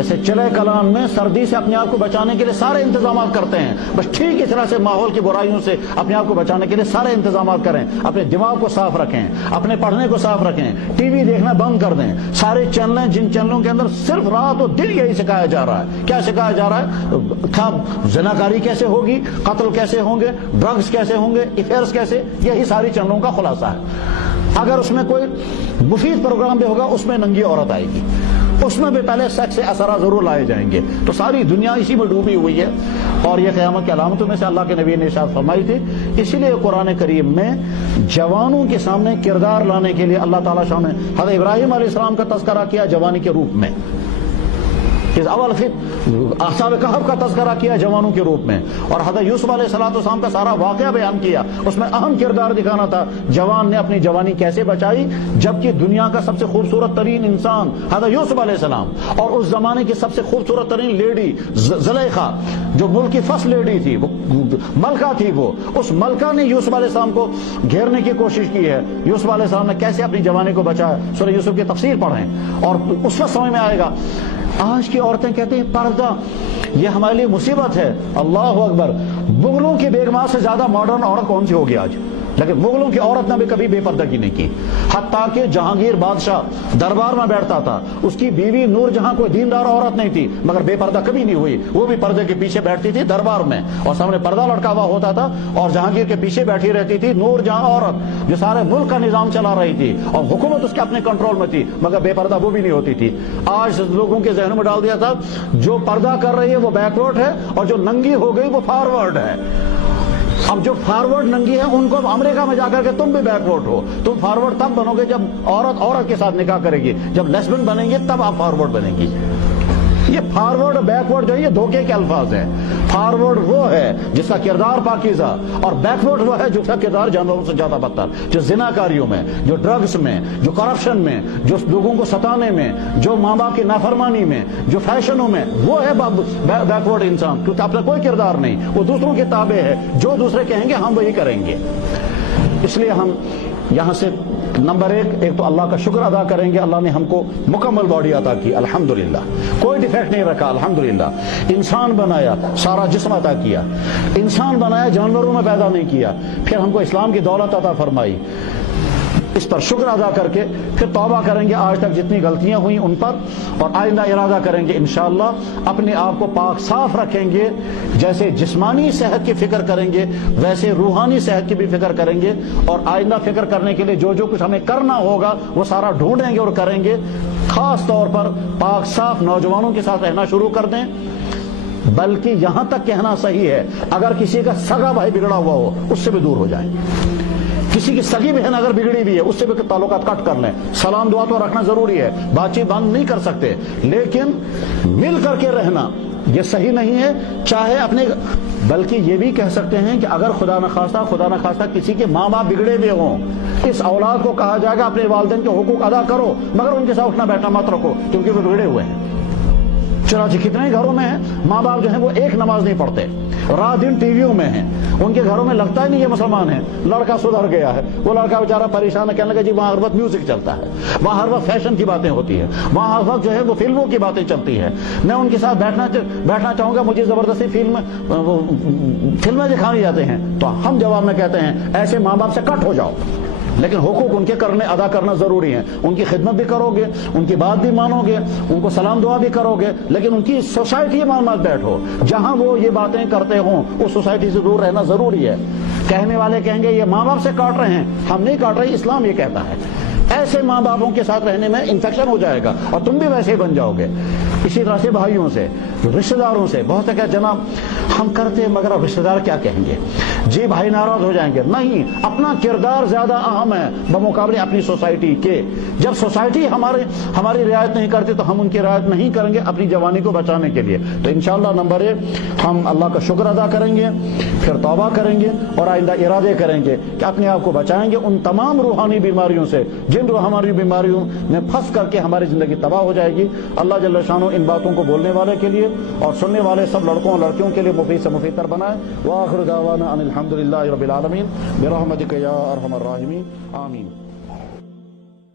جیسے چلے کلام میں سردی سے اپنے آپ کو بچانے کے لیے سارے انتظامات کرتے ہیں، بس ٹھیک اس طرح سے ماحول کی برائیوں سے اپنے آپ کو بچانے کے لیے سارے انتظامات کریں، اپنے دماغ کو صاف رکھیں، اپنے پڑھنے کو صاف رکھیں، ٹی وی دیکھنا بند کر دیں۔ سارے چینلیں جن چینلوں کے اندر صرف رات و دن یہی سکھایا جا رہا ہے، کیا سکھایا جا رہا ہے؟ زناکاری کیسے ہوگی، قتل کیسے ہوں گے، ڈرگز کیسے ہوں گے، افیئرز کیسے، یہی ساری چینلوں کا خلاصہ ہے۔ اگر اس میں کوئی مفید پروگرام بھی ہوگا اس میں ننگی عورت آئے گی، اس میں بھی پہلے سیکس سے اثرات ضرور لائے جائیں گے۔ تو ساری دنیا اسی میں ڈوبی ہوئی ہے، اور یہ قیامت کی علامتوں میں سے اللہ کے نبی نے ارشاد فرمائی تھی۔ اسی لیے قرآن کریم میں جوانوں کے سامنے کردار لانے کے لیے اللہ تعالیٰ شاہ نے حضرت ابراہیم علیہ السلام کا تذکرہ کیا جوانی کے روپ میں، اول اصحاب کہف کا تذکرہ کیا جوانوں کے روپ میں، اور حضرت یوسف علیہ السلام کا سارا واقعہ بیان کیا، اس میں اہم کردار دکھانا تھا جوان نے اپنی جوانی کیسے بچائی، جبکہ دنیا کا سب سے خوبصورت ترین انسان حضرت یوسف علیہ السلام اور اس زمانے کی سب سے خوبصورت ترین لیڈی زلیخا جو ملک کی فرسٹ لیڈی تھی، وہ ملکہ تھی، وہ اس ملکہ نے یوسف علیہ السلام کو گھیرنے کی کوشش کی ہے۔ یوسف علیہ السلام نے کیسے اپنی جوانی کو بچایا، سورہ یوسف کی تفسیر پڑھیں اور اس وقت سمجھ میں آئے گا۔ آج کی عورتیں کہتی ہیں پردہ یہ ہمارے لیے مصیبت ہے، اللہ اکبر، مغلوں کی بیگمات سے زیادہ ماڈرن عورت کون سی ہوگی آج؟ لیکن مغلوں کی عورت نے بھی کبھی بے پردگی نہیں کی، حتیٰ کہ جہانگیر بادشاہ دربار میں بیٹھتا تھا، اس کی بیوی نور جہاں کوئی دیندار عورت نہیں تھی مگر بے پردہ کبھی نہیں ہوئی، وہ بھی پردے کے پیچھے بیٹھتی تھی دربار میں، اور سامنے پردہ لٹکا ہوا ہوتا تھا، اور جہانگیر کے پیچھے بیٹھی رہتی تھی نور جہاں عورت جو سارے ملک کا نظام چلا رہی تھی، اور حکومت اس کے اپنے کنٹرول میں تھی مگر بے پردہ وہ بھی نہیں ہوتی تھی۔ آج لوگوں کے ذہنوں میں ڈال دیا تھا جو پردہ کر رہی ہے وہ بیکورڈ ہے، اور جو ننگی ہو گئی وہ فارورڈ ہے۔ اب جو فارورڈ ننگی ہے ان کو امریکہ میں جا کر کے تم بھی بیکورڈ ہو، تم فارورڈ تب بنو گے جب عورت عورت کے ساتھ نکاح کرے گی، جب لیسبین بنیں گے تب آپ فارورڈ بنیں گی۔ یہ فارورڈ اور بیکورڈ جو ہے یہ دھوکے کے الفاظ ہیں۔ فارورڈ وہ ہے جس کا کردار پاکیزہ، اور بیکورڈ وہ ہے جس کا کردار جانوروں سے زیادہ بدتر، جو زناکاریوں میں، جو ڈرگز میں، جو کرپشن میں، جو لوگوں کو ستانے میں، جو ماں باپ کی نافرمانی میں، جو فیشنوں میں، وہ ہے بیکورڈ انسان، کیونکہ اپنا کوئی کردار نہیں، وہ دوسروں کے تابع ہے، جو دوسرے کہیں گے ہم وہی کریں گے۔ اس لیے ہم یہاں سے نمبر ایک تو اللہ کا شکر ادا کریں گے، اللہ نے ہم کو مکمل باڈی عطا کی الحمدللہ، کوئی ڈیفیکٹ نہیں رکھا الحمدللہ، انسان بنایا، سارا جسم عطا کیا، انسان بنایا، جانوروں میں پیدا نہیں کیا، پھر ہم کو اسلام کی دولت عطا فرمائی، اس پر شکر ادا کر کے پھر توبہ کریں گے آج تک جتنی غلطیاں ہوئیں ان پر، اور آئندہ ارادہ کریں گے انشاءاللہ اپنے آپ کو پاک صاف رکھیں گے، جیسے جسمانی صحت کی فکر کریں گے ویسے روحانی صحت کی بھی فکر کریں گے، اور آئندہ فکر کرنے کے لیے جو کچھ ہمیں کرنا ہوگا وہ سارا ڈھونڈیں گے اور کریں گے۔ خاص طور پر پاک صاف نوجوانوں کے ساتھ رہنا شروع کر دیں، بلکہ یہاں تک کہنا صحیح ہے اگر کسی کا سگا بھائی بگڑا ہوا ہو اس سے بھی دور ہو جائیں، کسی کی سگی بہن اگر بگڑی بھی ہے اس سے بھی تعلقات کٹ کر لیں، سلام دعا تو رکھنا ضروری ہے، بات چیت بند نہیں کر سکتے، لیکن مل کر کے رہنا یہ صحیح نہیں ہے، چاہے اپنے، بلکہ یہ بھی کہہ سکتے ہیں کہ اگر خدا نخواستہ کسی کے ماں باپ بگڑے ہوئے ہوں، اس اولاد کو کہا جائے گا اپنے والدین کے حقوق ادا کرو مگر ان کے ساتھ اٹھنا بیٹھنا مت رکھو کیونکہ وہ بگڑے ہوئے ہیں۔ چنانچہ کتنے گھروں میں ہیں ماں باپ جو ہیں وہ ایک نماز نہیں پڑھتے، رات دن ٹی ویوں میں ہیں، ان کے گھروں میں لگتا ہی نہیں یہ مسلمان ہیں، لڑکا سدھر گیا ہے، وہ لڑکا بیچارہ پریشان ہے، کہنے لگا جی وہاں ہر وقت میوزک چلتا ہے، وہاں ہر وقت فیشن کی باتیں ہوتی ہے، وہاں ہر وقت جو ہے وہ فلموں کی باتیں چلتی ہے، میں ان کے ساتھ بیٹھنا چاہوں گا، مجھے زبردستی فلمیں دکھائی جاتے ہیں، تو ہم جواب میں کہتے ہیں ایسے ماں باپ سے کٹ ہو جاؤ، لیکن حقوق ان کے ادا کرنا ضروری ہے، ان کی خدمت بھی کرو گے، ان کی بات بھی مانو گے، ان کو سلام دعا بھی کرو گے، لیکن ان کی سوسائٹی مان مت بیٹھو، جہاں وہ یہ باتیں کرتے ہوں اس سوسائٹی سے دور رہنا ضروری ہے۔ کہنے والے کہیں گے یہ ماں باپ سے کاٹ رہے ہیں، ہم نہیں کاٹ رہے، اسلام یہ کہتا ہے ایسے ماں باپوں کے ساتھ رہنے میں انفیکشن ہو جائے گا اور تم بھی ویسے ہی بن جاؤ گے۔ اسی طرح سے بھائیوں سے، رشتہ داروں سے، بہت سے کہ جناب ہم کرتے مگر رشتہ دار کیا کہیں گے، جی بھائی ناراض ہو جائیں گے، نہیں، اپنا کردار زیادہ اہم ہے بمقابلے اپنی سوسائٹی کے۔ جب سوسائٹی ہماری رعایت نہیں کرتی تو ہم ان کی رعایت نہیں کریں گے اپنی جوانی کو بچانے کے لیے۔ تو انشاءاللہ نمبر 1 ہم اللہ کا شکر ادا کریں گے، پھر توبہ کریں گے اور آئندہ ارادے کریں گے کہ اپنے آپ کو بچائیں گے ان تمام روحانی بیماریوں سے جن ہماری بیماریوں میں پھنس کر کے ہماری زندگی تباہ ہو جائے گی۔ اللہ جل شانہ ان باتوں کو بولنے والے کے لیے اور سننے والے سب لڑکوں اور لڑکیوں کے لیے مفید سے مفید تر بنائے۔ وآخر دعوانا ان الحمدللہ رب العالمین برحمتک یا ارحم الراحمین، آمین۔